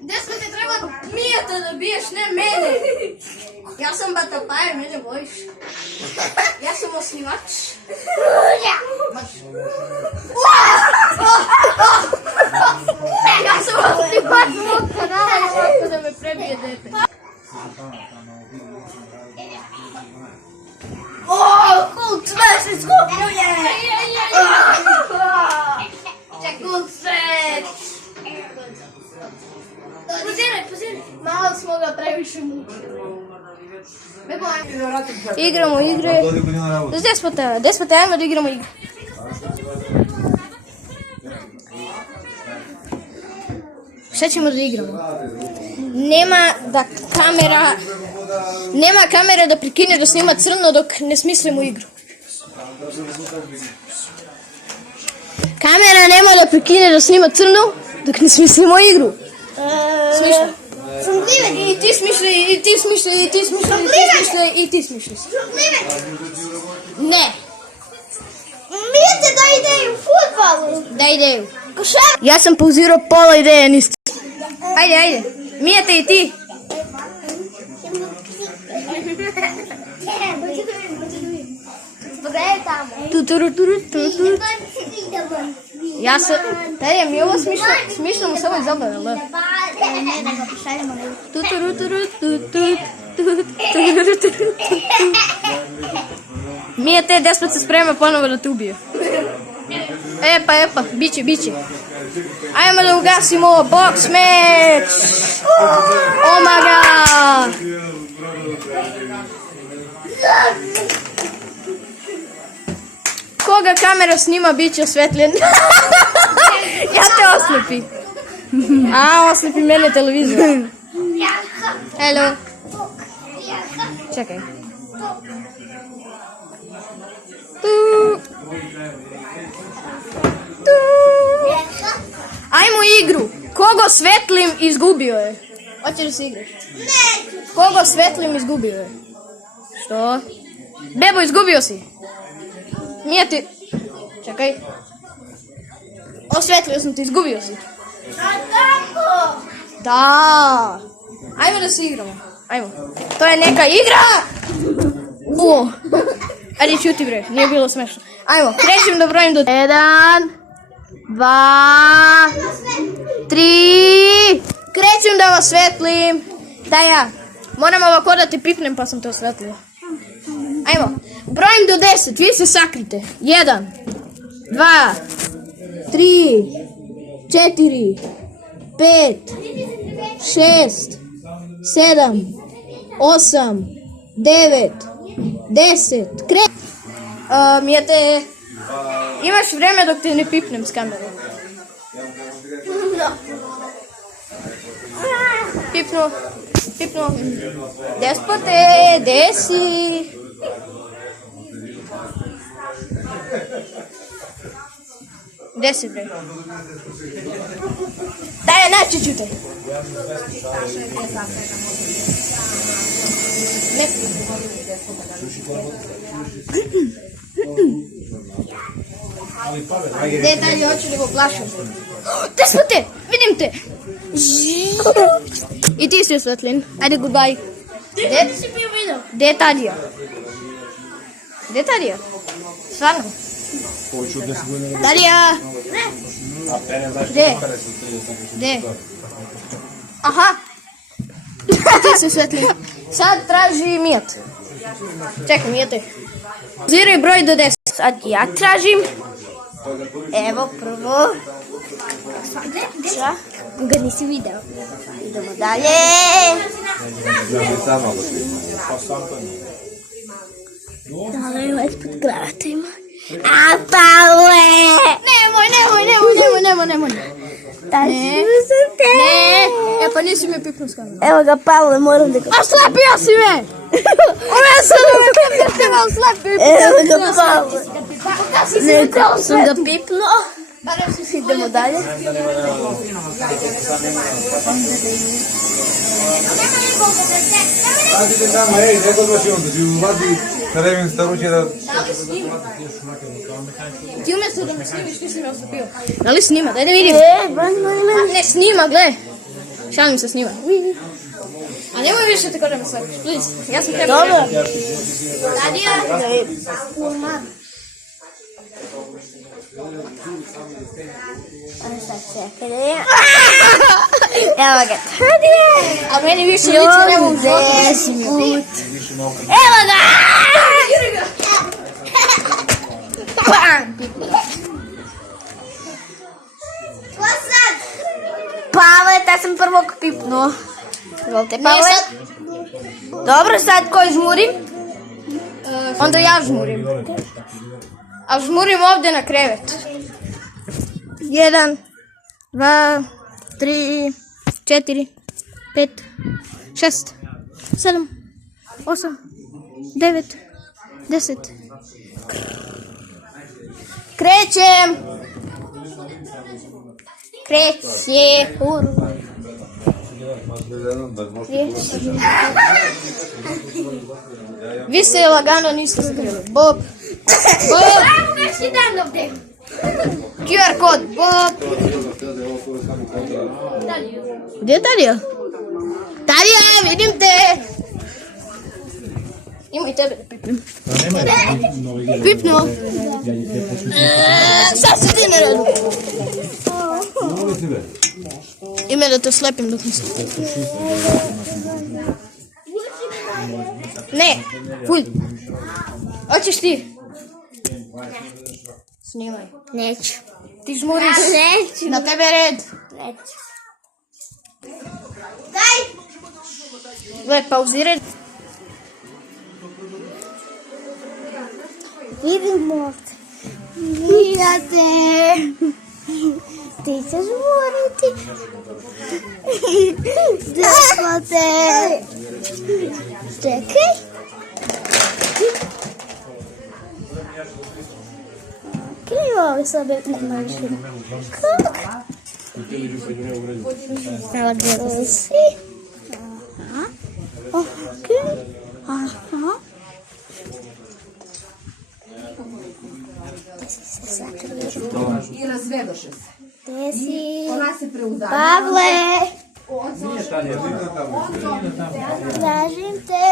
Desno te treba Mijeta da biješ, ne mene. Ja sam batapajer, mene bojiš. Ja sam osnivač. Ja sam osnivač mog kanala, ovako da me prebije dete. Kult sve se skupljuje! Kult sve! Poziraj! Malo smo ga previše mučili. Igramo igre. Despote, ajmo da igramo igre. Šta ćemo da igramo? Nema kamera da prekine da snima crno dok ne smislimo igru. Kamera nema da prekine da snima crno dok ne smislimo igru. Smišljaj. I ti smišljaj, i ti smišljaj, i ti smišljaj, i ti smišljaj. Ne. Mijete da ideju u futbalu. Da ideju. Ja sam pauzirao pola ideje, niste. Ajde. Mijete i ti. Pogledaj tamo. Tu. Ja sam... Tadija, mi je ovo smišno mu samo izabave, ali? Mija te despot se sprema ponovo da te ubije. Epa, biće. Ajmo da ugasimo ovo, box match! Oh my god! Koga kamera snima, bit će osvetljen. Ja te oslepi. Oslepi mene televizor. Hello. Čekaj. Ajmo igru. Kogo svetlim, izgubio je. Hoćeš da se igraš? Ne. Kogo svetlim, izgubio je. Što? Bebo, izgubio si. Nije ti... Čekaj. Osvetlio sam ti, izgubio si. A tako? Da. Ajmo da se igramo. Ajmo. To je neka igra! Ajde, čuti bre, nije bilo smešno. Ajmo, krećem da brojim do... 1, 2, 3... Krećem da vas svetlim. Da ja. Moram ovako da te pipnem pa sam te osvetlio. Ajmo. Brojim do 10, vi se sakrite. 1, 2, 3, 4, 5, 6, 7, 8, 9, 10. Mijete, imaš vreme dok te ne pipnem s kamere. Pipnu. Despote, desi. Desi bre. Daj, naći ću te. Gdje dalje hoću da go plašam? Despote, vidim te. I ti si osvetljen. Ajde, goodbye. Gdje si bio video? Gdje je Tadija? Stvarno? Tadija! Gdje? Aha! Ti si osvetljen. Sad traži Mijat. Čekaj, Mijate. Ziraj broj do 10. Sad ja tražim. Evo prvo. Šta? Ga nisi video. Idemo dalje. Dale, ovaj ispod grata ima. A Pavle! Nemoj. Ne, pa nisi me pipnuo s kamerom. Evo ga Pavle, moram da ga... A slepio si me! Ove sam da te vam slepio. Evo ga Pavle. Nekako sam ga pipnuo. Idemo dalje. Pazite tamo, ej, neko doći onda, si uvadi Stavim staruće da... Da li snima? Ti umjesto da me snimiš, ti si me oslepio. Da li snima? Daj da vidim. Ne snima, gle. Šalim se snima. A nemoj više tako da me slepiš, please. Ja sam tebe. Dobro. Tadija. Evo ga. Tadija. A meni više lice nego u životu. Evo ga. Pavle, ta sam prvog pipnuo. Izvolite, Ne, Pavle. sad, Dobro, sad ko žmuri? onda ja žmurim. A žmurim ovdje na krevet. 1, 2, 3, 4, 5, 6, 7, 8, 9, 10. Krećem! Kreće! Vi se lagano niste skrili. Bob! Bob! QR kod! Bob! Gdje je Darija? Darija, vidim te! Ima i tebe da pipnem. Pipnuo. Sad si ti na redu. Ime da te slepim dok nisam. Ne, fulj. Hoćeš ti? Snimaj. Neću. Ti žmuriš. Neću. Na tebe je red. Neću. Gle, pauziraj. Vidimo te. Vidate. Ti ćeš žmuriti. Zdravimo te. Čekaj. Krivo sobie ne možeš. Kako? Naladili si. Aha. Okej. Aha. I razvedoše se. Gdje si? Ona se preudala. Pavle. Tražim te.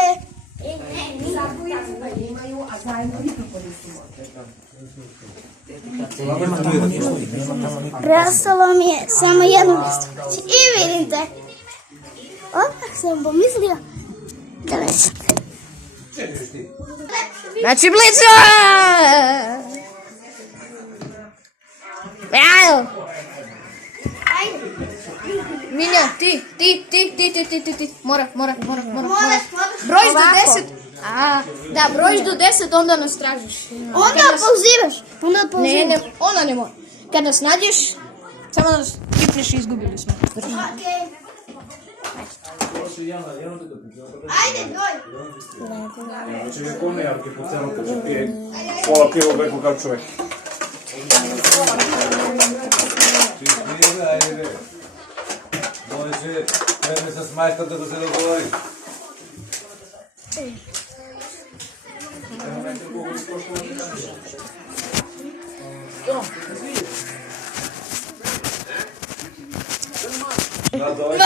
Imaju, a zajedno nikako nismo. Preostalo mi je samo jedno mjesto. I vidite. Odmah sam pomislio da me sad. Znači blizu! Evo! Milja, ti. Mora. Brojiš do 10. Da, brojiš do 10, onda nas tražiš. Onda pauziraš. Ne, ona ne mora. Kad nas nađeš, samo nas tipneš i izgubili smo. Ajde, doj. Znači ne kone jarke po celo kad se pije pola piva beko kao čovjek. Ajde. Dođe, treba se smajstati da se dogovori. Da, dođe.